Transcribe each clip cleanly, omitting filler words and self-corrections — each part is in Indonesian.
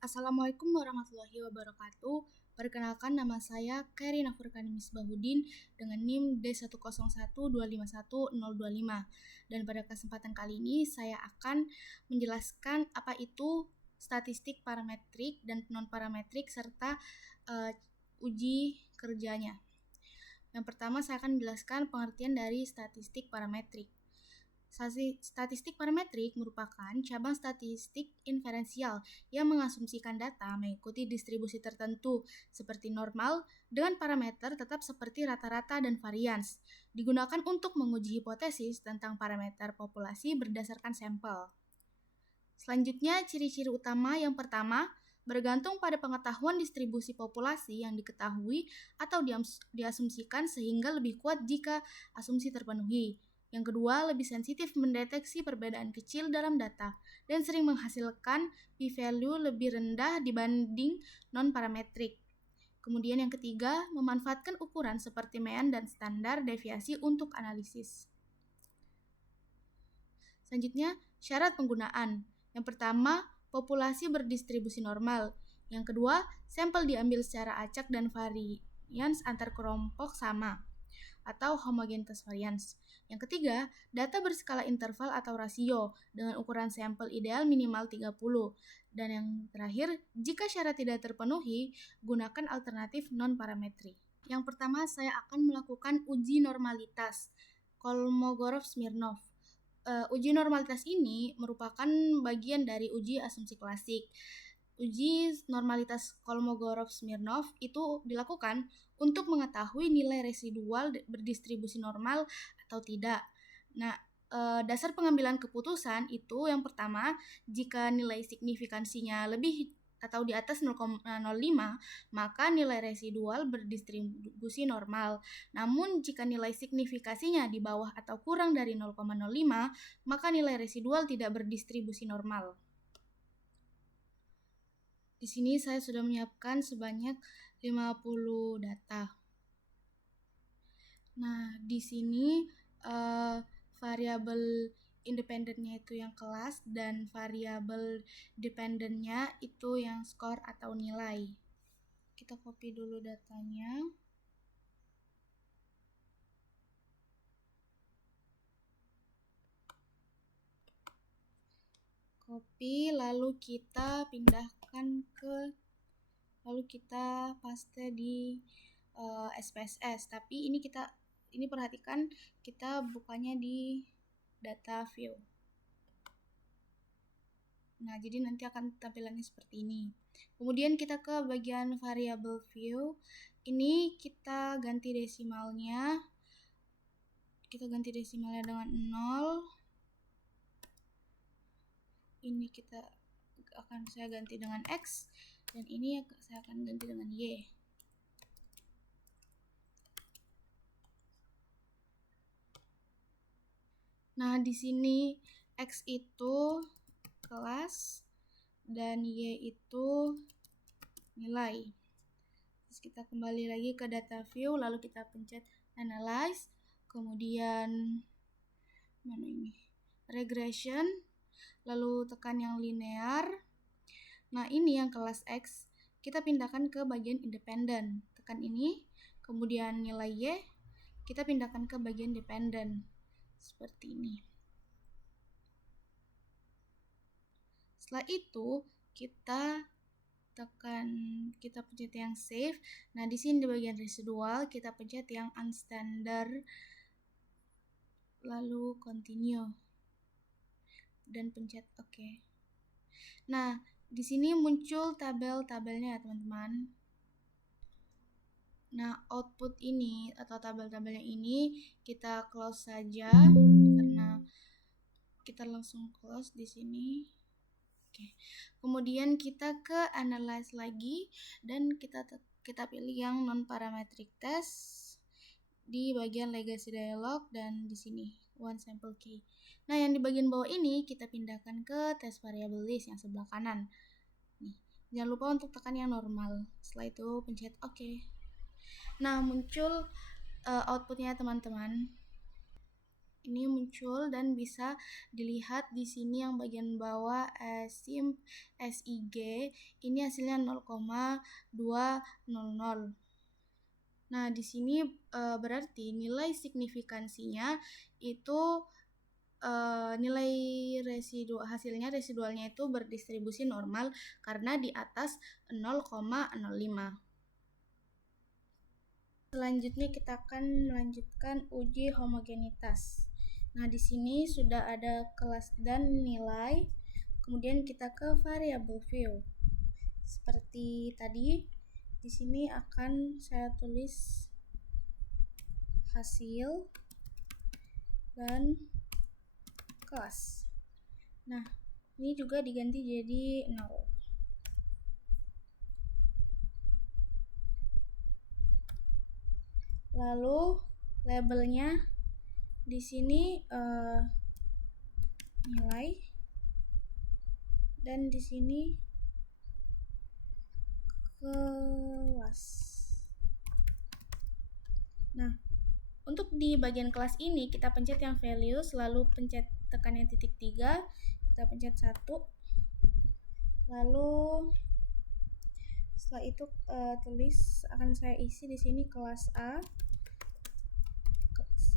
Assalamualaikum warahmatullahi wabarakatuh. Perkenalkan, nama saya Kairina Furkani Misbahuddin dengan NIM D101251025. Dan pada kesempatan kali ini saya akan menjelaskan apa itu statistik parametrik dan non-parametrik serta uji kerjanya. Yang pertama saya akan menjelaskan pengertian dari statistik parametrik. Statistik parametrik merupakan cabang statistik inferensial yang mengasumsikan data mengikuti distribusi tertentu seperti normal dengan parameter tetap seperti rata-rata dan varians. Digunakan untuk menguji hipotesis tentang parameter populasi berdasarkan sampel. Selanjutnya, ciri-ciri utama yang pertama bergantung pada pengetahuan distribusi populasi yang diketahui atau diasumsikan sehingga lebih kuat jika asumsi terpenuhi. Yang kedua, lebih sensitif mendeteksi perbedaan kecil dalam data dan sering menghasilkan p-value lebih rendah dibanding non-parametrik. Kemudian yang ketiga, memanfaatkan ukuran seperti mean dan standar deviasi untuk analisis. Selanjutnya, syarat penggunaan. Yang pertama, populasi berdistribusi normal. Yang kedua, sampel diambil secara acak dan varians antar kelompok sama atau homogeneous variance. Yang ketiga, data berskala interval atau rasio dengan ukuran sampel ideal minimal 30. Dan yang terakhir, jika syarat tidak terpenuhi, gunakan alternatif non-parametri. Yang pertama, saya akan melakukan uji normalitas Kolmogorov-Smirnov. Uji normalitas ini merupakan bagian dari uji asumsi klasik. Uji normalitas Kolmogorov-Smirnov itu dilakukan untuk mengetahui nilai residual berdistribusi normal atau tidak. Nah, dasar pengambilan keputusan itu yang pertama, jika nilai signifikansinya lebih atau di atas 0,05, maka nilai residual berdistribusi normal. Namun, jika nilai signifikasinya di bawah atau kurang dari 0,05, maka nilai residual tidak berdistribusi normal. Di sini saya sudah menyiapkan sebanyak 50 data. Nah, di sini variabel independennya itu yang kelas dan variabel dependennya itu yang skor atau nilai. Kita copy dulu datanya. Copy, lalu kita pindahkan lalu kita paste di SPSS. Tapi ini perhatikan kita bukanya di data view. Nah, jadi nanti akan tampilannya seperti ini. Kemudian kita ke bagian variable view. Ini kita ganti desimalnya. Kita ganti desimalnya dengan 0. Ini saya ganti dengan X, dan ini saya akan ganti dengan Y. Nah, di sini X itu kelas dan Y itu nilai. Terus kita kembali lagi ke data view, lalu kita pencet analyze, kemudian mana ini? Regression, lalu tekan yang linear. Nah, ini yang kelas X, kita pindahkan ke bagian independen. Tekan ini, kemudian nilai Y, kita pindahkan ke bagian dependen. Seperti ini. Setelah itu, kita pencet yang save. Nah, di sini di bagian residual, kita pencet yang unstandard, lalu continue. Dan pencet OK. Nah, di sini muncul tabel-tabelnya, teman-teman. Nah, output ini atau tabel-tabelnya ini kita close saja karena kita langsung close di sini. Oke. Kemudian kita ke analyze lagi dan kita pilih yang non-parametric test di bagian legacy dialog dan di sini one sample key. Nah, yang di bagian bawah ini kita pindahkan ke test variable list yang sebelah kanan. Nih, jangan lupa untuk tekan yang normal. Setelah itu pencet OK. Nah, muncul outputnya teman-teman. ini muncul dan bisa dilihat di sini yang bagian bawah SIG ini hasilnya 0,200. Nah, di sini berarti nilai signifikansinya itu nilai hasilnya residualnya itu berdistribusi normal karena di atas 0,05. Selanjutnya kita akan melanjutkan uji homogenitas. Nah, di sini sudah ada kelas dan nilai. Kemudian kita ke variable view. Seperti tadi, di sini akan saya tulis hasil dan kelas. Nah, ini juga diganti jadi 0. Lalu labelnya di sini nilai dan di sini kelas. Nah, untuk di bagian kelas ini kita pencet yang values, lalu tekan yang titik 3, kita pencet 1, lalu setelah itu tulis akan saya isi di sini kelas A,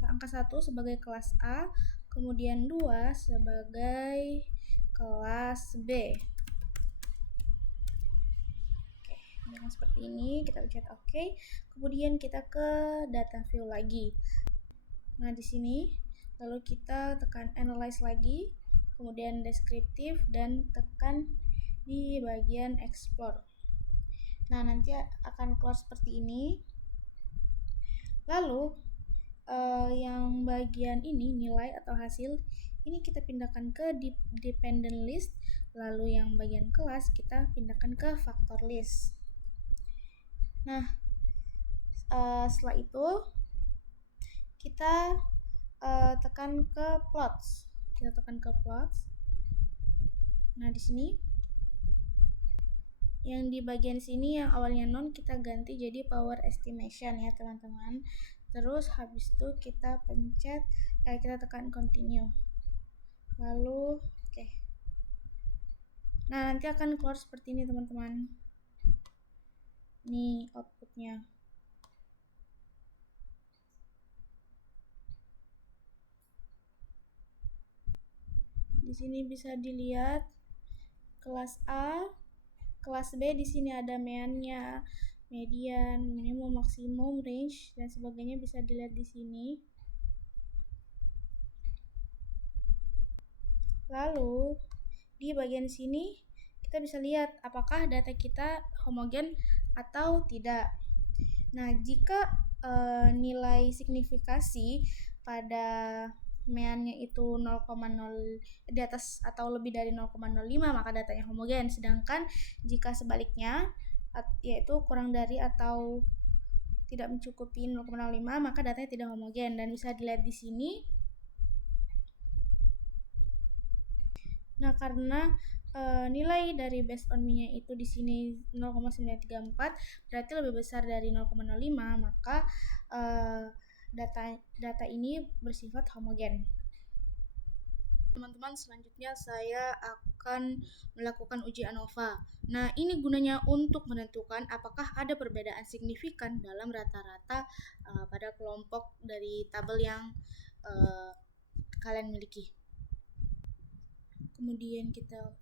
angka 1 sebagai kelas A, kemudian 2 sebagai kelas B. Oke, dengan seperti ini kita pencet OK. Kemudian kita ke data view lagi. Nah, di sini lalu kita tekan analyze lagi, kemudian deskriptif dan tekan di bagian explore. Nah, nanti akan keluar seperti ini. Lalu yang bagian ini nilai atau hasil ini kita pindahkan ke dependent list, lalu yang bagian kelas kita pindahkan ke factor list. Nah, setelah itu kita tekan ke plots. Kita tekan ke plots. Nah, di sini yang di bagian sini yang awalnya non kita ganti jadi power estimation ya, teman-teman. Terus habis itu kita pencet kita tekan continue. Lalu oke. Nah, nanti akan keluar seperti ini, teman-teman. Nih outputnya. Di sini bisa dilihat kelas A, kelas B di sini ada meannya, median, minimum, maksimum, range dan sebagainya bisa dilihat di sini. Lalu di bagian sini kita bisa lihat apakah data kita homogen atau tidak. Nah, jika nilai signifikasi pada meannya itu 0,0 di atas atau lebih dari 0,05 maka datanya homogen. Sedangkan jika sebaliknya yaitu kurang dari atau tidak mencukupi 0,05 maka datanya tidak homogen, dan bisa dilihat di sini. Nah, karena nilai dari based on me-nya itu di sini 0,934 berarti lebih besar dari 0,05 maka data ini bersifat homogen. Teman-teman, selanjutnya saya akan melakukan uji ANOVA. Nah, ini gunanya untuk menentukan apakah ada perbedaan signifikan dalam rata-rata pada kelompok dari tabel yang kalian miliki. Kemudian kita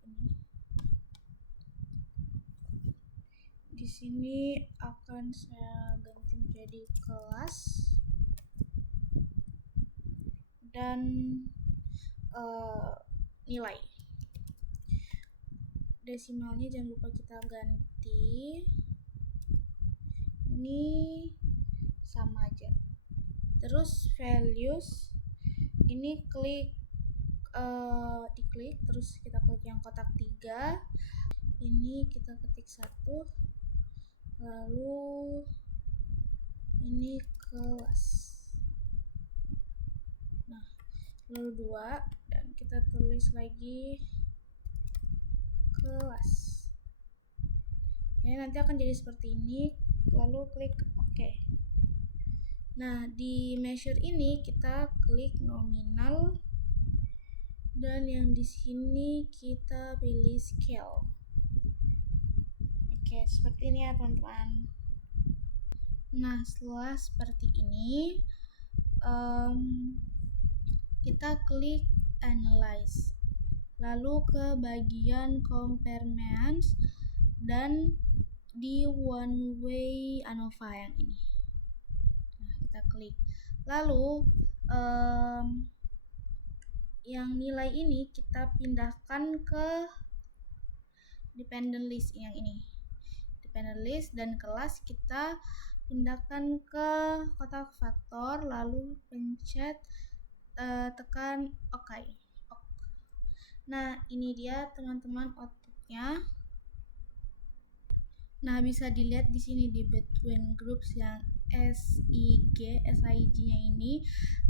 di sini akan saya ganti menjadi kelas dan nilai. Desimalnya jangan lupa kita ganti. Ini sama aja. Terus values ini diklik, terus kita klik yang kotak 3. Ini kita ketik 1. Lalu ini kelas. Nah, lalu 2 dan kita tulis lagi kelas. Ya, nanti akan jadi seperti ini. Lalu klik OK. Nah, di measure ini kita klik nominal dan yang di sini kita pilih scale. Oke, seperti ini ya teman-teman. Nah, setelah seperti ini, kita klik analyze, lalu ke bagian compare-means dan di one way ANOVA yang ini. Nah, kita klik. Lalu yang nilai ini kita pindahkan ke dependent list yang ini. Dependent list dan kelas kita pindahkan ke kotak faktor, lalu pencet tekan OK. Nah, ini dia teman-teman outputnya. Nah, bisa dilihat di sini di between groups yang SIG-nya ini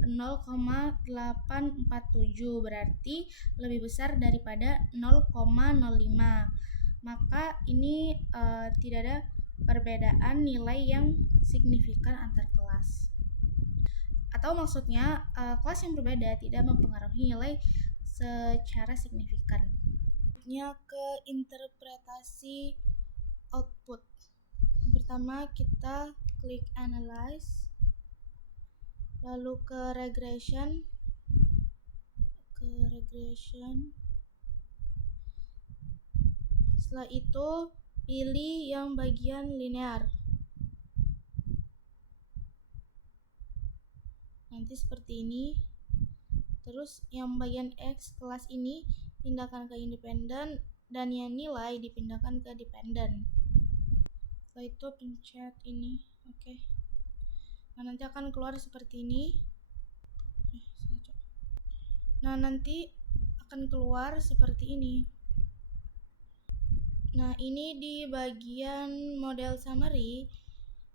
0,847, berarti lebih besar daripada 0,05. Maka ini tidak ada perbedaan nilai yang signifikan antar kelas. Atau maksudnya kelas yang berbeda tidak mempengaruhi nilai secara signifikan. Ke interpretasi output. Pertama kita klik analyze, lalu ke regression. Setelah itu pilih yang bagian linear. Nanti seperti ini. Terus yang bagian X kelas ini pindahkan ke independen dan yang nilai dipindahkan ke dependen. Setelah itu pencet ini, oke. Nah, nanti akan keluar seperti ini. Nah, nanti akan keluar seperti ini. Nah, ini di bagian model summary,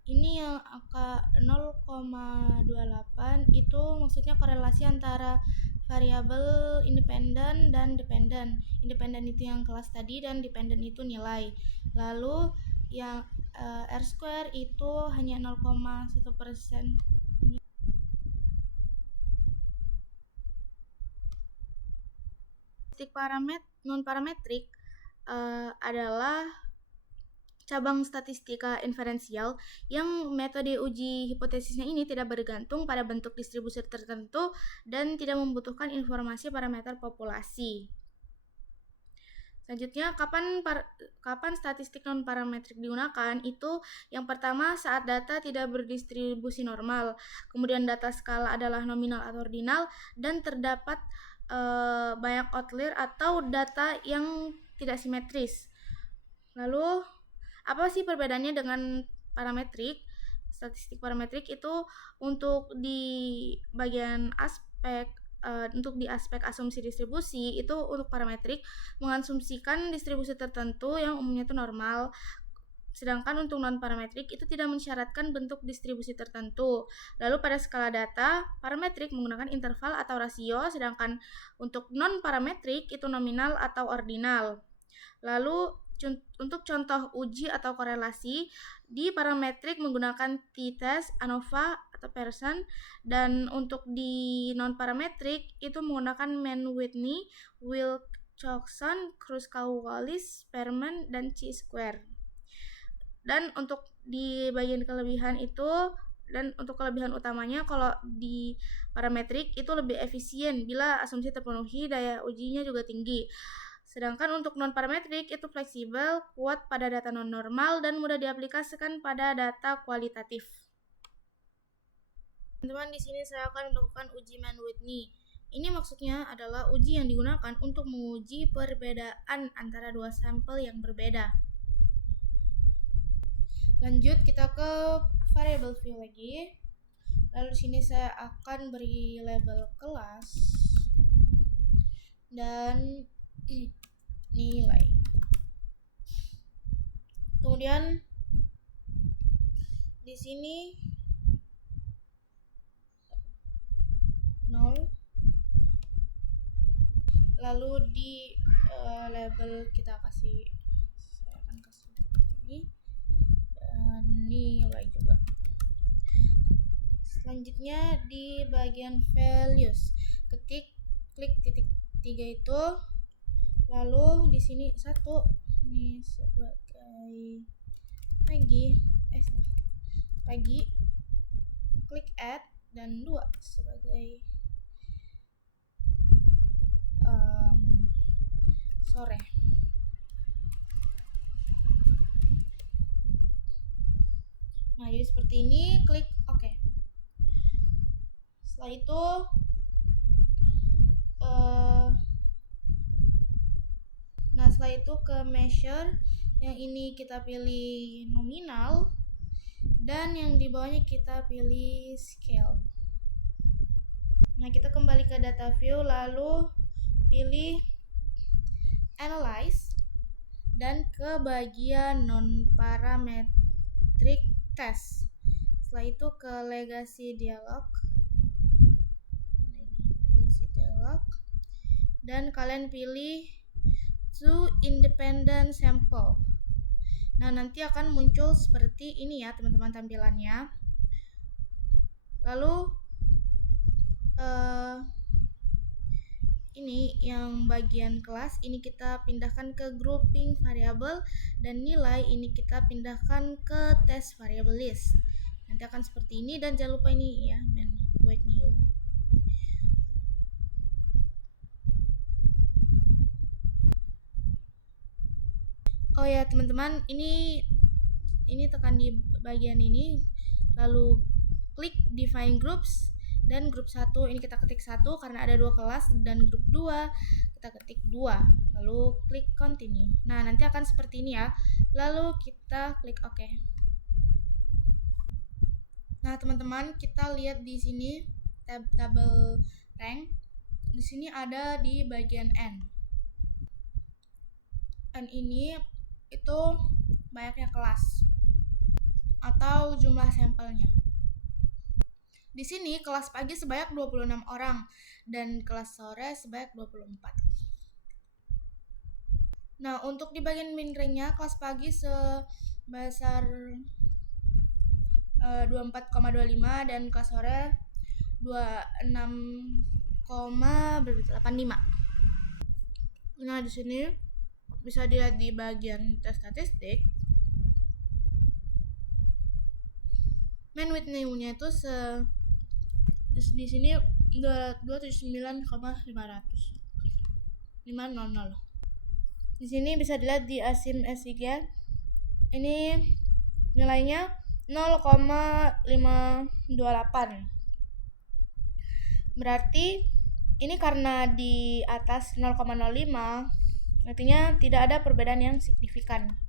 ini yang angka 0,28 itu maksudnya korelasi antara variabel independen dan dependen. Independen itu yang kelas tadi dan dependen itu nilai. Lalu yang R² itu hanya 0,1%. Statistik non-parametrik adalah cabang statistika inferensial yang metode uji hipotesisnya ini tidak bergantung pada bentuk distribusi tertentu dan tidak membutuhkan informasi parameter populasi. Selanjutnya, kapan statistik non-parametrik digunakan? Itu yang pertama saat data tidak berdistribusi normal, kemudian data skala adalah nominal atau ordinal, dan terdapat banyak outlier atau data yang tidak simetris. Lalu, apa sih perbedaannya dengan parametrik? Statistik parametrik itu untuk di bagian aspek untuk di aspek asumsi distribusi itu untuk parametrik mengasumsikan distribusi tertentu yang umumnya itu normal. Sedangkan untuk non-parametrik itu tidak mensyaratkan bentuk distribusi tertentu. Lalu pada skala data, parametrik menggunakan interval atau rasio, sedangkan untuk non-parametrik itu nominal atau ordinal. Lalu untuk contoh uji atau korelasi, di parametrik menggunakan t-test, ANOVA atau Pearson, dan untuk di non-parametrik itu menggunakan Mann-Whitney, Wilcoxon, Kruskal-Wallis, Spearman, dan chi-square. Dan untuk di bagian kelebihan itu dan untuk kelebihan utamanya, kalau di parametrik itu lebih efisien bila asumsi terpenuhi, daya ujinya juga tinggi. Sedangkan untuk non-parametrik itu fleksibel, kuat pada data non-normal, dan mudah diaplikasikan pada data kualitatif. Teman-teman, di sini saya akan melakukan uji Mann-Whitney. Ini maksudnya adalah uji yang digunakan untuk menguji perbedaan antara dua sampel yang berbeda. Lanjut kita ke variable view lagi. Lalu di sini saya akan beri label kelas dan nilai. Kemudian di sini 0. Lalu di label kita kasih, saya akan kasih ini dan nilai juga. Selanjutnya di bagian values, klik titik 3 itu, lalu di sini 1 ini sebagai pagi, klik add, dan 2 sebagai sore. Nah, jadi seperti ini, klik OK. Setelah itu ke measure, yang ini kita pilih nominal, dan yang di bawahnya kita pilih scale. Nah, kita kembali ke data view, lalu pilih analyze, dan ke bagian non-parametric test. Setelah itu ke legacy dialog, dan kalian pilih to independent sample. Nah, nanti akan muncul seperti ini ya teman-teman tampilannya. Lalu ini yang bagian kelas ini kita pindahkan ke grouping variable, dan nilai ini kita pindahkan ke test variable list. Nanti akan seperti ini, dan jangan lupa ini ya, wait new. Oh ya teman-teman, ini tekan di bagian ini, lalu klik define groups, dan grup 1 ini kita ketik 1 karena ada 2 kelas, dan grup 2 kita ketik 2, lalu klik continue. Nah, nanti akan seperti ini ya, lalu kita klik OK. Nah teman-teman, kita lihat di sini tabel rank. Di sini ada di bagian N. N ini itu banyaknya kelas atau jumlah sampelnya. Di sini kelas pagi sebanyak 26 orang dan kelas sore sebanyak 24. Nah, untuk di bagian min rank-nya, kelas pagi sebesar 24,25 dan kelas sore 26,85. Nah, di sini bisa dilihat di bagian tes statistik, main with new-nya itu di sini 279,500. Di sini bisa dilihat di asim S3 ini nilainya 0,528. Berarti ini karena di atas 0,05, artinya tidak ada perbedaan yang signifikan.